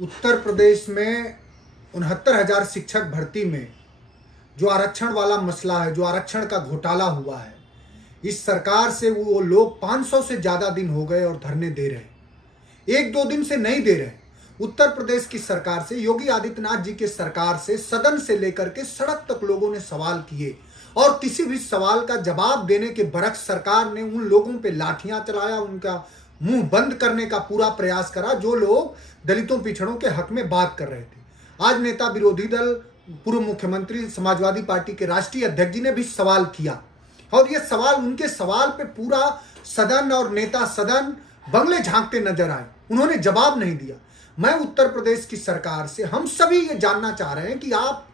उत्तर प्रदेश में 69,000 शिक्षक भर्ती में जो आरक्षण वाला मसला है, जो आरक्षण का घोटाला हुआ है, इस सरकार से वो लोग 500 से ज़्यादा दिन हो गए और धरने दे रहे हैं। एक दो दिन से नहीं दे रहे। उत्तर प्रदेश की सरकार से, योगी आदित्यनाथ जी के सरकार से, सदन से लेकर के सड़क तक लोगों ने सवाल किए और किसी भी सवाल का जवाब देने के बरक्स सरकार ने उन लोगों पे लाठियां चलाया, उनका मुंह बंद करने का पूरा प्रयास करा जो लोग दलितों पिछड़ों के हक में बात कर रहे थे। आज नेता विरोधी दल, पूर्व मुख्यमंत्री, समाजवादी पार्टी के राष्ट्रीय अध्यक्ष जी ने भी सवाल किया और ये सवाल, उनके सवाल पे पूरा सदन और नेता सदन बंगले झांकते नजर आए। उन्होंने जवाब नहीं दिया। मैं उत्तर प्रदेश की सरकार से, हम सभी ये जानना चाह रहे हैं कि आप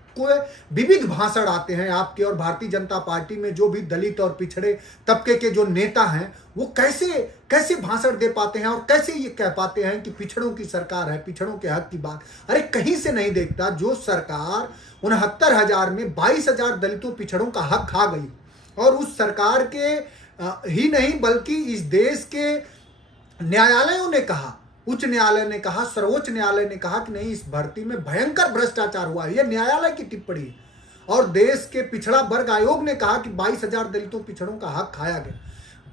विविध भाषण आते हैं आपके और भारतीय जनता पार्टी में जो भी दलित और पिछड़े तबके के जो नेता हैं वो कैसे भाषण दे पाते हैं और कैसे ये कह पाते हैं कि पिछड़ों की सरकार है, पिछड़ों के हक की बात। अरे कहीं से नहीं देखता। जो सरकार 69,000 में 22,000 दलितों पिछड़ों का हक खा गई और उस सरकार के ही नहीं बल्कि इस देश के न्यायालयों ने कहा, उच्च न्यायालय ने कहा, सर्वोच्च न्यायालय ने कहा कि नहीं, इस भर्ती में भयंकर भ्रष्टाचार हुआ है। यह न्यायालय की टिप्पणी है। और देश के पिछड़ा वर्ग आयोग ने कहा कि 22,000 दलितों पिछड़ों का हक खाया गया।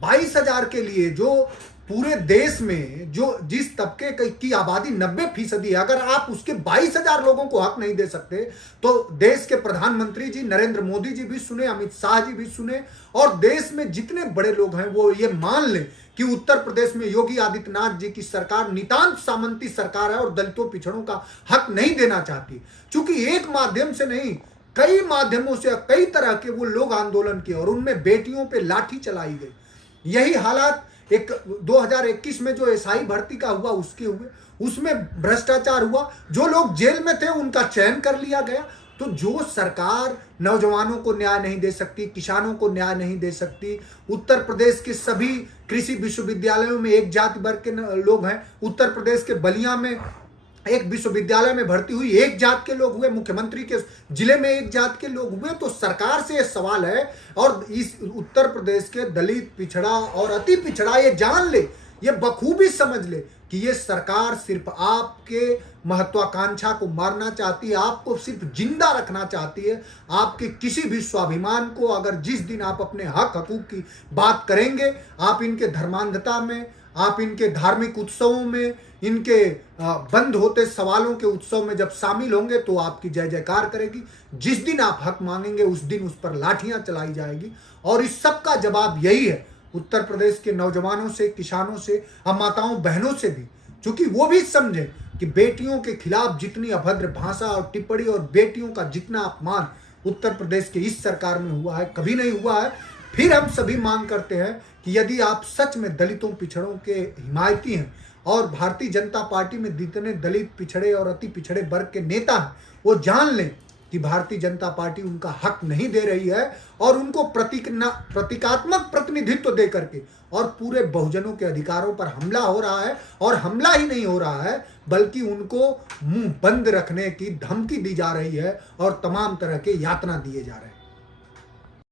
22,000 के लिए जो पूरे देश में जो जिस तबके की आबादी 90% है, अगर आप उसके 22,000 लोगों को हक नहीं दे सकते तो देश के प्रधानमंत्री जी नरेंद्र मोदी जी भी सुने, अमित शाह जी भी सुने और देश में जितने बड़े लोग हैं वो ये मान लें कि उत्तर प्रदेश में योगी आदित्यनाथ जी की सरकार नितांत सामंती सरकार है और दलितों पिछड़ों का हक नहीं देना चाहती। चूंकि एक माध्यम से नहीं, कई माध्यमों से, कई तरह के वो लोग आंदोलन किए और उनमें बेटियों पे लाठी चलाई गई। यही हालात एक 2021 में जो एसआई भर्ती का हुआ उसके हुए, उसमें भ्रष्टाचार हुआ। जो लोग जेल में थे उनका चयन कर लिया गया। तो जो सरकार नौजवानों को न्याय नहीं दे सकती, किसानों को न्याय नहीं दे सकती, उत्तर प्रदेश के सभी कृषि विश्वविद्यालयों में एक जाति वर्ग के लोग हैं। उत्तर प्रदेश के बलिया में एक विश्वविद्यालय में भर्ती हुई एक जात के लोग हुए, मुख्यमंत्री के जिले में एक जात के लोग हुए। तो सरकार से यह सवाल है और इस उत्तर प्रदेश के दलित, पिछड़ा और अति पिछड़ा ये जान ले, ये बखूबी समझ ले कि ये सरकार सिर्फ आपके महत्वाकांक्षा को मारना चाहती है, आपको सिर्फ जिंदा रखना चाहती है। आपके किसी भी स्वाभिमान को, अगर जिस दिन आप अपने हक हकूक की बात करेंगे, आप इनके धर्मांधता में, आप इनके धार्मिक उत्सवों में, इनके बंद होते सवालों के उत्सव में जब शामिल होंगे तो आपकी जय जयकार करेगी। जिस दिन आप हक मांगेंगे उस दिन उस पर लाठियां चलाई जाएगी। और इस सब का जवाब यही है उत्तर प्रदेश के नौजवानों से, किसानों से, माताओं बहनों से भी, क्योंकि वो भी समझे कि बेटियों के खिलाफ जितनी अभद्र भाषा और टिप्पणी और बेटियों का जितना अपमान उत्तर प्रदेश के इस सरकार में हुआ है, कभी नहीं हुआ है। फिर हम सभी मांग करते हैं कि यदि आप सच में दलितों पिछड़ों के हिमायती हैं और भारतीय जनता पार्टी में जितने दलित, पिछड़े और अति पिछड़े वर्ग के नेता हैं वो जान लें कि भारतीय जनता पार्टी उनका हक नहीं दे रही है और उनको प्रतीकात्मक प्रतिनिधित्व दे करके और पूरे बहुजनों के अधिकारों पर हमला हो रहा है। और हमला ही नहीं हो रहा है बल्कि उनको मुंह बंद रखने की धमकी दी जा रही है और तमाम तरह के यातना दिए जा रहे हैं।